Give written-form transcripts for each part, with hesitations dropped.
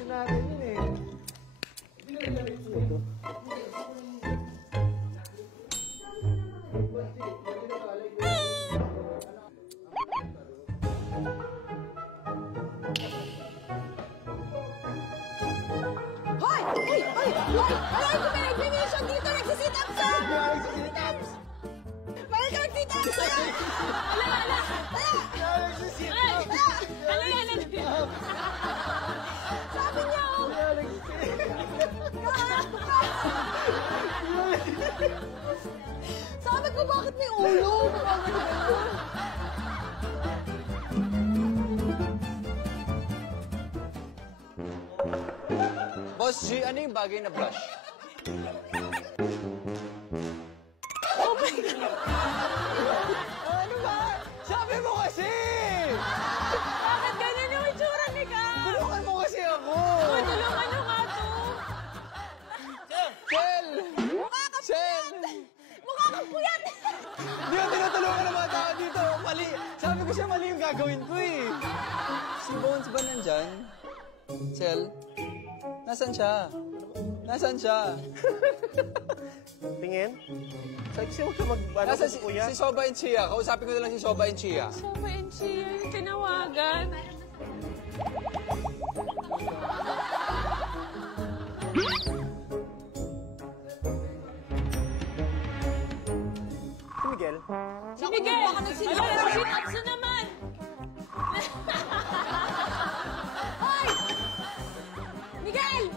tradisyon natin yun eh. Hoy! Hoy! Hoy! Hoy! Alam ko may nag-mission dito! Nagsisit up siya! Nagsisit ups! Bakit ka nagsisit ups? Sabi niya, oh! Sabi ko, bakit may ulo? Boss G, ano yung bagay na brush? Oh my God! Ano ba? Sabi mo kasi! Bakit ganyan yung itsura ni Ka? Tulungan mo kasi ako! Tulungan nyo nga to! Chel! Chel! Mukha kang puyat! Hindi ko tinutulungan ng mga tao dito. Mali. Sabi ko siya mali yung gagawin ko eh. Si Bones ba nandyan? Chel? Nasaan siya? Nasaan siya? Tingin? Sabi kasi huwag ka mag-ano Nasa si Kuya. si Soba and Chia. Kausapin ko na lang si Soba and Chia. Soba and Chia, yung tinawagan. Si Miguel? Si Miguel! Baka nagsinungaling. Sit-ups na naman! Hoy! Miguel!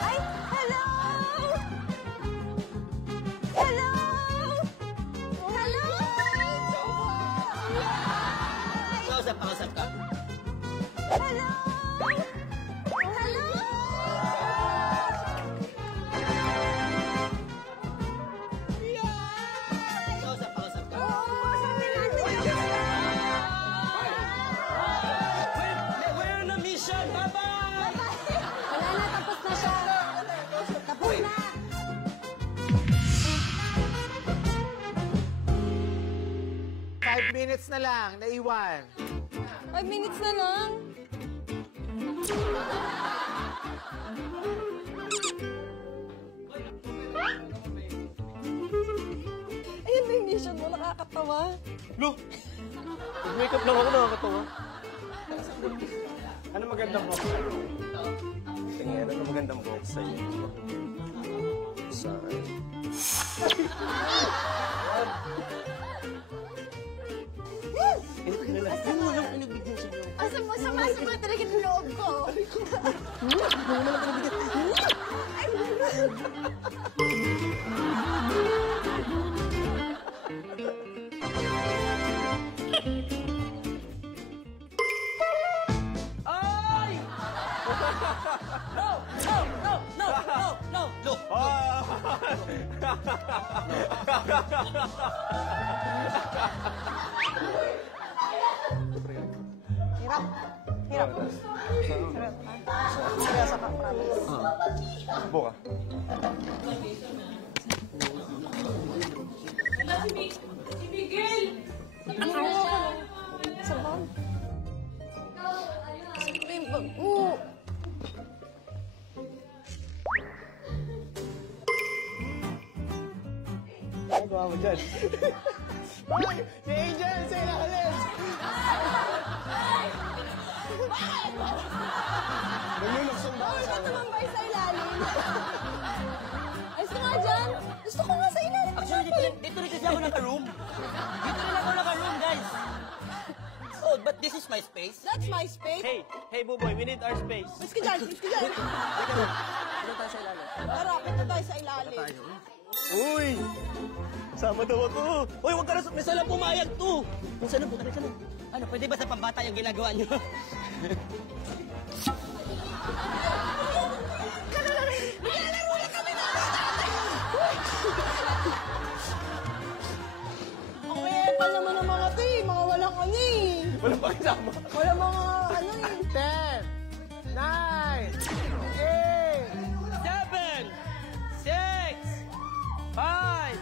Ay, hello! Hello! Hello! Kausap ka. Hello! Hello! Kausap ka. Oo, sabi natin yun. We're on a mission. Bye-bye! Wala na, tapos na siya. Tapos na. Five minutes na lang, naiwan. 5 minutes na lang. Ayun ba yung mission mo? Nakakatawa. Lo! Nag-makeup lang ako, nakakatawa. Ano magandang box sa'yo? Tingin, ano magandang box sa'yo? Saan? Asa mo, sama talaga ng loob ko. Hirap. Hirap. Seryoso ka, promise. Buka. Si Miguel! Sabaw. Siyempre yung bag mo. Nagawa mo dyan. Hoy! Si Angel! Si Ilalim! Nagluluksong ba ako sa Ito tumambay sa ilalim. Ayos ka nga dyan. Gusto ko nga sa ilalim. Actually, dito rin kasi ako naka-room. Dito rin ako naka-room, guys. Oh, but this is my space. That's my space. Hey, Buboy, we need our space. Mas ka dyan, mas ka dyan. Dito tayo sa ilalim. Tara, punta tayo sa ilalim. Uy! Sama daw ako. Uy, huwag ka na, may salang pumayag to. Kung saan na, puta ka na. Ano, pwede ba sa pambata yung ginagawa niyo? Ang epal naman ng mga to eh. Mga walang ano eh. Walang pakisama. Walang mga ano eh. 10, 9, 8, 7, 6, 5,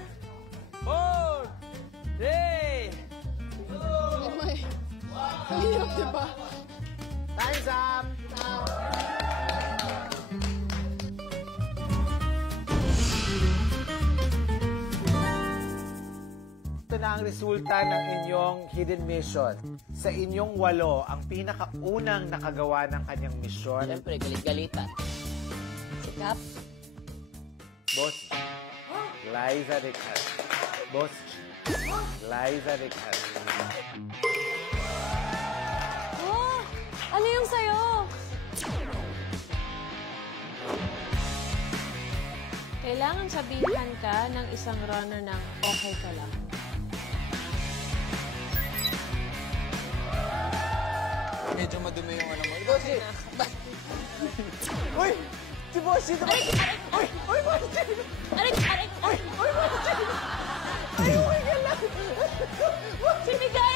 4, 3, Ang hirap, diba? Time's up! Ito na ang resulta ng inyong hidden mission. Sa inyong 8, ang pinakaunang nakagawa ng kanyang misyon, Siyempre, galit-galitan. Sikap. Boss Liza Rickard. Boss Liza Rickard. Oh, ano yung sayo? Kailangan sabihan ka ng isang runner ng okay ka lang. Medyo madumi yung ano mo. Bossy! Uy! Si Bossy! Uy! Uy, Bossy! Aray! Uy, Bossy! Ay, uy ka lang! Si Miguel!